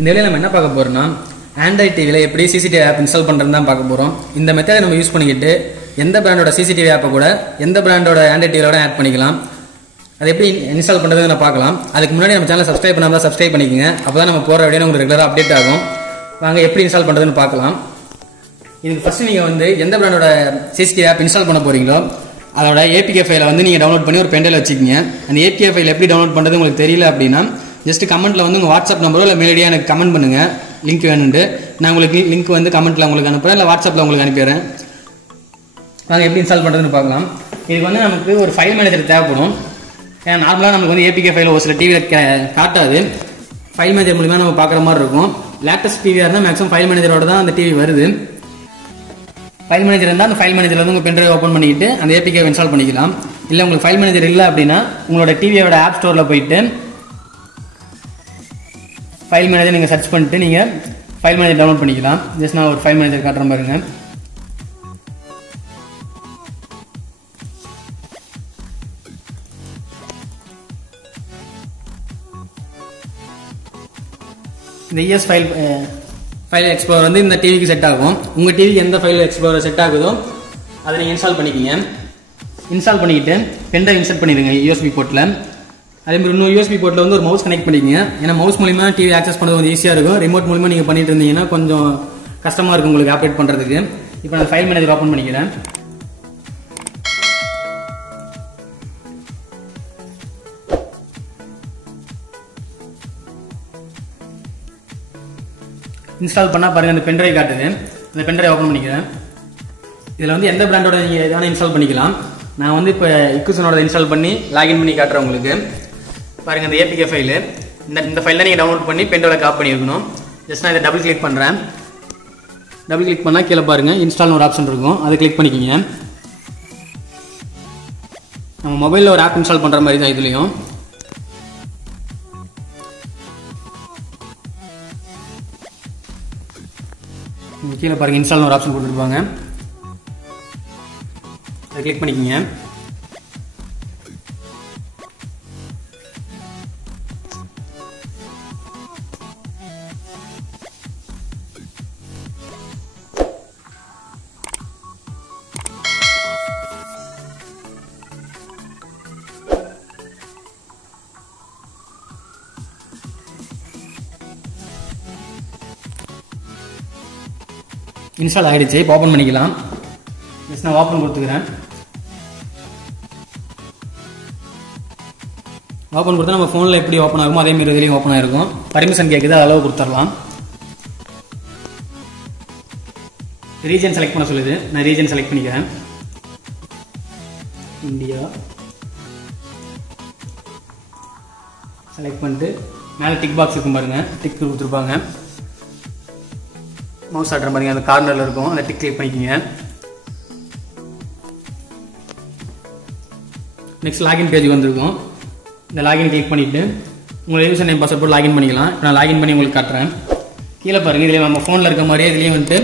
இந்த வீடியோல நம்ம என்ன பார்க்க போறோம்னா Android டிவில எப்படி CCTV app இன்ஸ்டால் பண்றதுன்னு தான் பார்க்க போறோம். இந்த மெத்தடை நம்ம யூஸ் பண்ணிக்கிட்டு எந்த பிராண்டோட CCTV app கூட எந்த பிராண்டோட Android டிவியோட ஆட் பண்ணிக்கலாம். அது எப்படி இன்ஸ்டால் பண்றதுன்னு நான் பார்க்கலாம். அதுக்கு முன்னாடி நம்ம சேனலை சப்ஸ்கிரைப் பண்ணாம சப்ஸ்கிரைப் பண்ணிக்கங்க. அப்பதான் நம்ம போற வீடியோ உங்களுக்கு ரெகுலரா அப்டேட் ஆகும். வாங்க எப்படி இன்ஸ்டால் பண்றதுன்னு பார்க்கலாம். இதுக்கு ஃபர்ஸ்ட் நீங்க வந்து எந்த பிராண்டோட CCTV app இன்ஸ்டால் பண்ண போறீங்களோ அதோட APK ஃபைலை வந்து நீங்க டவுன்லோட் பண்ணி ஒரு பென்ட்ரைவ்ல வச்சுக்கீங்க. அந்த APK ஃபைல் எப்படி டவுன்லோட் பண்றது உங்களுக்கு தெரியல அப்படின்னா ஜஸ்ட் கமெண்ட்ல வந்து உங்க வாட்ஸ்அப் நம்பரோ இல்ல மெயில் ஐடியோ எனக்கு கமெண்ட் பண்ணுங்க. லிங்க் வேணும்னு நான் உங்களுக்கு லிங்க் வந்து கமெண்ட்ல உங்களுக்கு அனுப்புறேன் இல்ல வாட்ஸ்அப்ல உங்களுக்கு அனுப்பிடுறேன். வாங்க எப்படி இன்ஸ்டால் பண்றதுன்னு பார்க்கலாம். இதுக்கு வந்து நமக்கு ஒரு ஃபைல் மேனேஜர் தேவைப்படும். ஏன்னா நார்மலா நமக்கு வந்து APK ஃபைல் ஒரு சில டிவில காட்டாது. ஃபைல் மேனேஜர் மூலமா நம்ம பார்க்குற மாதிரி இருக்கும். லேட்டஸ்ட் டிவியா இருந்தால் மேக்ஸிமம் ஃபைல் மேனேஜரோட தான் அந்த டிவி வருது. ஃபைல் மேனேஜர் இருந்தால் அந்த ஃபைல் மேனேஜர்ல வந்து உங்க பென்ட்ரைவ் ஓப்பன் பண்ணிக்கிட்டு அந்த APK இன்ஸ்டால் பண்ணிக்கலாம். இல்லை உங்களுக்கு ஃபைல் மேனேஜர் இல்லை அப்படின்னா உங்களோட டிவியோட ஆப் ஸ்டோர்ல போயிட்டு ஃபைல் மேனேஜர் நீங்கள் சர்ச் பண்ணிட்டு நீங்கள் ஃபைல் மேனேஜர் டவுன்லோட் பண்ணிக்கலாம். ஜஸ்ட் நான் ஒரு ஃபைல் மேனேஜர் காட்டுறேன் பாருங்க. இந்த ES ஃபைல் எக்ஸ்ப்ளோரர் வந்து இந்த டிவிக்கு செட் ஆகும். உங்கள் டிவிக்கு எந்த ஃபைல் எக்ஸ்ப்ளோரர் செட் ஆகுதோ அதை நீங்கள் இன்ஸ்டால் பண்ணிக்கிங்க. இன்ஸ்டால் பண்ணிக்கிட்டு பென்ட்ரைவ் இன்சர்ட் பண்ணிடுங்க USB போர்ட்டில். அதே மாதிரி இன்னும் USB போர்ட்டில் வந்து ஒரு மவுஸ் கனெக்ட் பண்ணிக்கங்க. ஏன்னா மவுஸ் மூலிமா டிவி ஆக்சஸ் பண்ணுறது கொஞ்சம் ஈஸியாக இருக்கும். ரிமோட் மூலிமா நீங்கள் பண்ணிட்டு இருந்தீங்கன்னா கொஞ்சம் கஷ்டமாக இருக்கும் உங்களுக்கு ஆப்ரேட் பண்ணுறதுக்கு. இப்போ நான் ஃபைல் மேனேஜர் ஓப்பன் பண்ணிக்கிறேன். இன்ஸ்டால் பண்ணால் பாருங்கள் அந்த பென்ட்ரைவ் காட்டுது. அந்த பென்ட்ரைவ் ஓப்பன் பண்ணிக்கிறேன். இதில் வந்து எந்த பிராண்டோட நீங்கள் எதனா இன்ஸ்டால் பண்ணிக்கலாம். நான் வந்து இப்போ ஹிக்விஷனோட இன்ஸ்டால் பண்ணி லாகின் பண்ணி காட்டுறேன் உங்களுக்கு. பாருங்கள் இந்த APK ஃபைலு இந்த ஃபைலில் நீங்கள் டவுன்லோட் பண்ணி பென்ட்ரைவில் காப்பி பண்ணியிருக்கணும். ஜஸ்ட் நான் இதை டபுள் கிளிக் பண்ணுறேன். டபுள் கிளிக் பண்ணால் கீழே பாருங்கள் இன்ஸ்டால்னு ஒரு ஆப்ஷன் இருக்கும். அதை கிளிக் பண்ணிக்கிங்க. நம்ம மொபைலில் ஒரு ஆப் இன்ஸ்டால் பண்ணுற மாதிரி தான் இதுலேயும். கீழே பாருங்கள் இன்ஸ்டால்னு ஒரு ஆப்ஷன் கொடுத்துருப்பாங்க. அதை கிளிக் பண்ணிக்கிங்க. இன்ஸ்டால் ஆகிடுச்சு. இப்போ ஓப்பன் பண்ணிக்கலாம். ஜஸ்ட் நான் ஓப்பன் கொடுத்துக்கிறேன். ஓப்பன் கொடுத்தா நம்ம ஃபோனில் எப்படி ஓப்பன் ஆகுமோ அதே மாதிரி இதுலேயும் ஓப்பன் ஆகிருக்கும். பர்மிஷன் கேட்குது, அளவு கொடுத்துடலாம். ரீஜன் செலக்ட் பண்ண சொல்லுது. நான் ரீஜன் செலக்ட் பண்ணிக்கிறேன். இந்தியா செலக்ட் பண்ணிட்டு மேலே டிக் பாக்ஸ் இருக்கும் பாருங்க. டிக் கொடுத்துருப்பாங்க. மவுஸ் ஆட்டம் பாருங்க அந்த கார்னரில் இருக்கும். அந்த டிக் கிளிக் பண்ணிக்கிங்க. நெக்ஸ்ட் லாகின் பேஜ் வந்திருக்கும். இந்த லாகின் கிளிக் பண்ணிவிட்டு உங்கள் யூசர் நேம் பாஸ்வேர்ட் போட்டு லாகின் பண்ணிக்கலாம். இப்போ நான் லாகின் பண்ணி உங்களுக்கு காட்டுறேன். கீழே பாருங்கள் இதில் நம்ம ஃபோனில் இருக்க மாதிரியே இதுலேயும் வந்துட்டு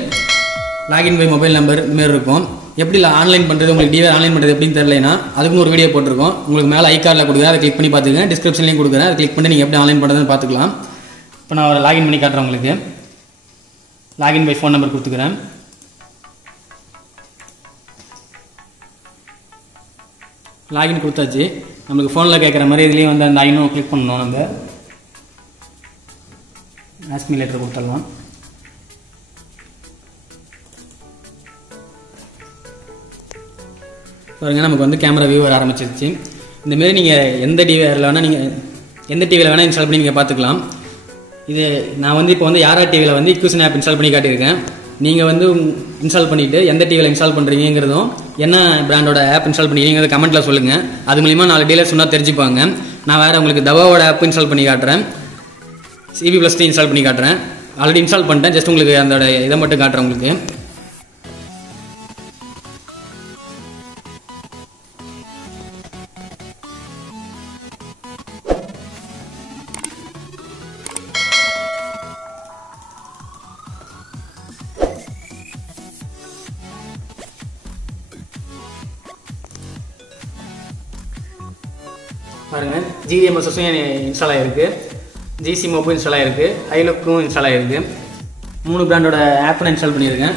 லாகின் பை மொபைல் நம்பர் இதுமாரி இருக்கும். எப்படி ஆன்லைன் பண்ணுறது உங்களுக்கு டிவி ஆன்லைன் பண்ணுறது எப்படின்னு தெரியலனா அதுக்கு ஒரு வீடியோ போட்டிருக்கோம். உங்களுக்கு மேலே ஐகார்டில் கொடுக்குறேன். அதை கிளிக் பண்ணி பார்த்துங்க. டிஸ்கிரிப்ஷன்லையும் கொடுக்குறேன். அதை கிளிக் பண்ணி நீங்கள் எப்படி ஆன்லைன் பண்ணுறதுன்னு பார்த்துக்கலாம். இப்போ நான் லாகின் பண்ணி காட்டுறேன் உங்களுக்கு. லாகின் பை ஃபோன் நம்பர் கொடுத்துக்கிறேன். லாகின் கொடுத்தாச்சு. நம்மளுக்கு ஃபோனில் கேட்குற மாதிரி இதுலேயும் வந்து அந்த ஐநூறு கிளிக் பண்ணணும். நம்ம ஆஸ்மி லெட்டர் கொடுத்துடலாம். பாருங்க நமக்கு வந்து கேமரா வியூ வர ஆரம்பிச்சிருச்சு. இந்தமாரி நீங்கள் எந்த டிவியில் வேணால் நீங்கள் எந்த டிவியில் வேணால் இன்ஸ்டால் பண்ணி நீங்கள் பார்த்துக்கலாம். இது நான் வந்து இப்போ வந்து யாரா டிவியில் வந்து ஹிக்விஷன் ஆப் இன்ஸ்டால் பண்ணி காட்டியிருக்கேன். நீங்கள் வந்து இன்ஸ்டால் பண்ணிவிட்டு எந்த டிவியில் இன்ஸ்டால் பண்ணுறீங்கிறதும் என்ன பிராண்டோட ஆப் இன்ஸ்டால் பண்ணிக்கிறீங்கிறத கமெண்ட்டில் சொல்லுங்கள். அது மூலிமா 4 டீலர்ஸ் சொன்னால் தெரிஞ்சுப்பாங்க. நான் வேறு உங்களுக்கு தவாவோட ஆப் இன்ஸ்டால் பண்ணி காட்டுறேன். CV+3 இன்ஸ்டால் பண்ணி காட்டுறேன். ஆல்ரெடி இன்ஸ்டால் பண்ணிட்டேன். ஜஸ்ட் உங்களுக்கு அந்த இதை மட்டும் காட்டுறேன் உங்களுக்கு. பாருங்க gdmss இன்ஸ்டால் ஆயிருக்கு. gcmob இன்ஸ்டால் ஆகிருக்கு, hilookக்கும் இன்ஸ்டால் ஆகிருக்கு. 3 பிராண்டோட ஆப் நான் இன்ஸ்டால் பண்ணியிருக்கேன்.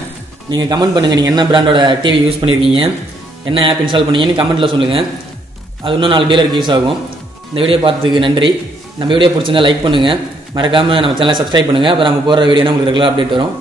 நீங்கள் கமெண்ட் பண்ணுங்கள், நீங்கள் என்ன பிராண்டோட டிவி யூஸ் பண்ணியிருக்கீங்க, என்ன ஆப் இன்ஸ்டால் பண்ணீங்கன்னு கமெண்ட்டில் சொல்லுங்கள். அது இன்னும் 4 டீலருக்கு யூஸ் ஆகும். இந்த வீடியோ பார்த்ததுக்கு நன்றி. நம்ம வீடியோ பிடிச்சிருந்தா லைக் பண்ணுங்கள், மறக்காமல் நம்ம சேனலை சப்ஸ்கிரைப் பண்ணுங்கள். அப்புறம் நம்ம போகிற வீடியோனா உங்களுக்கு ரெகுலர் அப்டேட் வரும்.